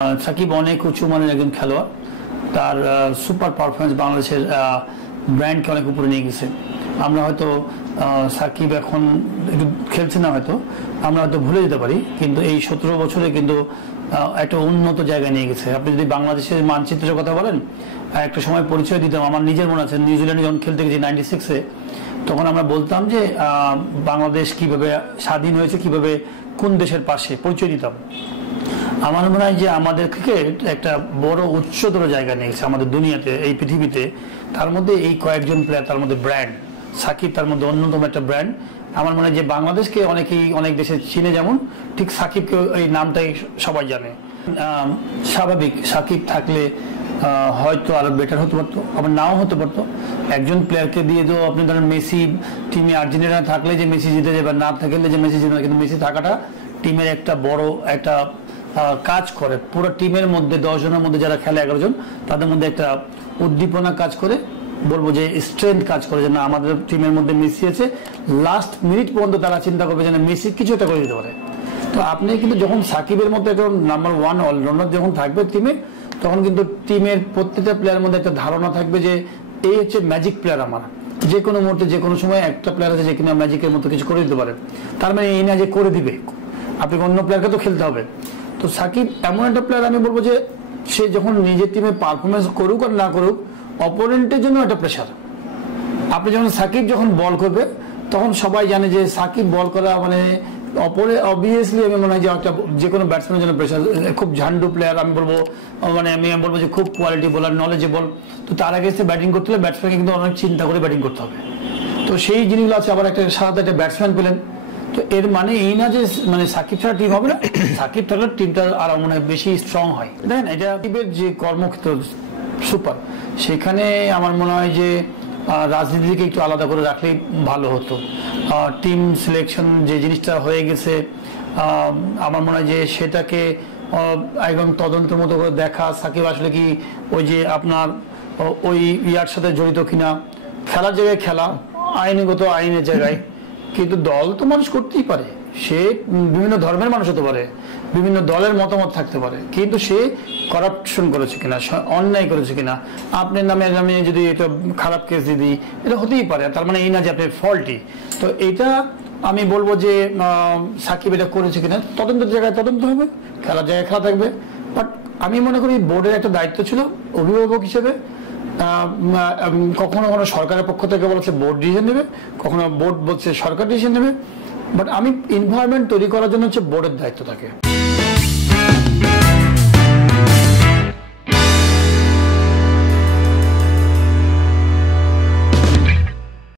সাকিব অনেক উঁচু মানের একজন খেলোয়াড়। তার সুপার পারফরমেন্স বাংলাদেশের ব্র্যান্ডকে অনেক উপরে নিয়ে গেছে। আমরা হয়তো সাকিব এখন একটু খেলছে না, হয়তো আমরা হয়তো ভুলে যেতে পারি, কিন্তু এই 17 বছরে কিন্তু একটা উন্নত জায়গায় নিয়ে গেছে। আপনি যদি বাংলাদেশের মানচিত্রের কথা বলেন, একটা সময় পরিচয় দিতাম, আমার নিজের মনে আছে নিউজিল্যান্ডে যখন খেলতে গেছি 96-এ, তখন আমরা বলতাম যে বাংলাদেশ কিভাবে স্বাধীন হয়েছে, কিভাবে কোন দেশের পাশে পরিচয় দিতাম। আমার মনে হয় যে আমাদের ক্রিকেট একটা বড় উচ্চতর জায়গা নিয়েছে আমাদের দুনিয়াতে, এই পৃথিবীতে। তার মধ্যে এই কয়েকজন প্লেয়ার, তার মধ্যে ব্র্যান্ড সাকিব তার মধ্যে অন্যতম একটা ব্র্যান্ড। আমার মনে হয় যে বাংলাদেশকে অনেক দেশে চিনে, যেমন ঠিক সাকিবকে এই নামটাই সবাই জানে। স্বাভাবিক, সাকিব থাকলে হয়তো আরো বেটার হতে পারতো, আবার নাও হতে পারতো। একজন প্লেয়ারকে দিয়ে তো আপনি ধরেন মেসি টিমে আর্জেন্টিনা থাকলে যে মেসি জিতে যাবে, না থাকলে যে মেসি জিতে, কিন্তু মেসি থাকাটা টিমের একটা বড় একটা কাজ করে। পুরো টিমের মধ্যে 10 জনের মধ্যে যারা খেলে 11 জন, তাদের মধ্যে একটা উদ্দীপনা কাজ করে, বলবো যে স্ট্রেংথ কাজ করে, যে না আমাদের টিমের মধ্যে মেসি আছে। লাস্ট মিনিট পর্যন্ত তারা চিন্তা করবে যে মেসি কিছু একটা করে দিতে পারে। তো আপনি কিন্তু যখন সাকিবের মধ্যে একজন নাম্বার 1 অলরাউন্ডার যখন থাকবে টিমে, তখন কিন্তু টিমের প্রত্যেকটা প্লেয়ারের মধ্যে একটা ধারণা থাকবে যে এই হচ্ছে ম্যাজিক প্লেয়ার। আমার যে কোনো মুহূর্তে যে কোনো সময় একটা প্লেয়ার আছে যে কিনা ম্যাজিকের মতো কিছু করে দিতে পারে। তার মানে এই না যে করে দিবে, আপনি অন্য প্লেয়ারকে তো খেলতে হবে। তো সাকিব এমন একটা প্লেয়ার, আমি বলবো যে সে যখন নিজের টিমে পারফরমেন্স করুক আর না করুক, অপোনেন্টের জন্য একটা প্রেশার। আপনি যখন সাকিব যখন বল করবে, তখন সবাই জানে যে সাকিব বল করা মানে অবভিয়াসলি আমি মনে হয় যে একটা যে কোনো ব্যাটসম্যানের জন্য প্রেশার। খুব ঝান্ডু প্লেয়ার, আমি বলবো যে খুব কোয়ালিটি বোলার, নলেজেবল। তো তার আগে ব্যাটিং করতে হলে ব্যাটসম্যানকে কিন্তু অনেক চিন্তা করে ব্যাটিং করতে হবে। তো সেই জিনিসগুলো আছে। আবার একটা সাথে একটা ব্যাটসম্যান পেলেন, তো এর মানে এই না যে মানে সাকিব ছাড়া টিম হবে না। সাকিব থাকলে টিমটা আরো মনে হয় বেশি স্ট্রং হয়। দেখেন, এটা সাকিবের যে কর্মক্ষেত্র সুপার, সেখানে আমার মনে হয় যে রাজনীতি থেকে একটু আলাদা করে রাখলেই ভালো হতো। টিম সিলেকশন যে জিনিসটা হয়ে গেছে, আমার মনে হয় যে সেটাকে একদম তদন্তের মতো করে দেখা, সাকিব আসলে কি ওই যে আপনার ওই ইয়ার সাথে জড়িত কিনা, খেলার জায়গায় খেলা, আইনগত আইনের জায়গায়, কিন্তু দল তো মানুষ করতেই পারে। সে বিভিন্ন ধর্মের মানুষ হতে পারে, বিভিন্ন দলের মতামত থাকতে পারে, কিন্তু সে করাপশন করেছে কিনা, অন্যায় করেছে কিনা, আপনার নামে যদি এটা খারাপ কেস দিয়ে দিই, এটা হতেই পারে। তার মানে এই না যে আপনি ফল্টি। তো এটা আমি বলবো যে সাকিব এটা করেছে কিনা তদন্তের জায়গায় তদন্ত হবে, খেলার জায়গায় খেলা থাকবে। বাট আমি মনে করি বোর্ডের একটা দায়িত্ব ছিল অভিভাবক হিসেবে। কখনো কখনো সরকারের পক্ষ থেকে বলছে বোর্ড ডিসিশন নেবে, কখনো বোর্ড বলছে সরকার ডিসিশন নেবে। বাট আমি এনভায়রনমেন্ট তৈরি করার জন্য হচ্ছে বোর্ডের দায়িত্ব থাকে।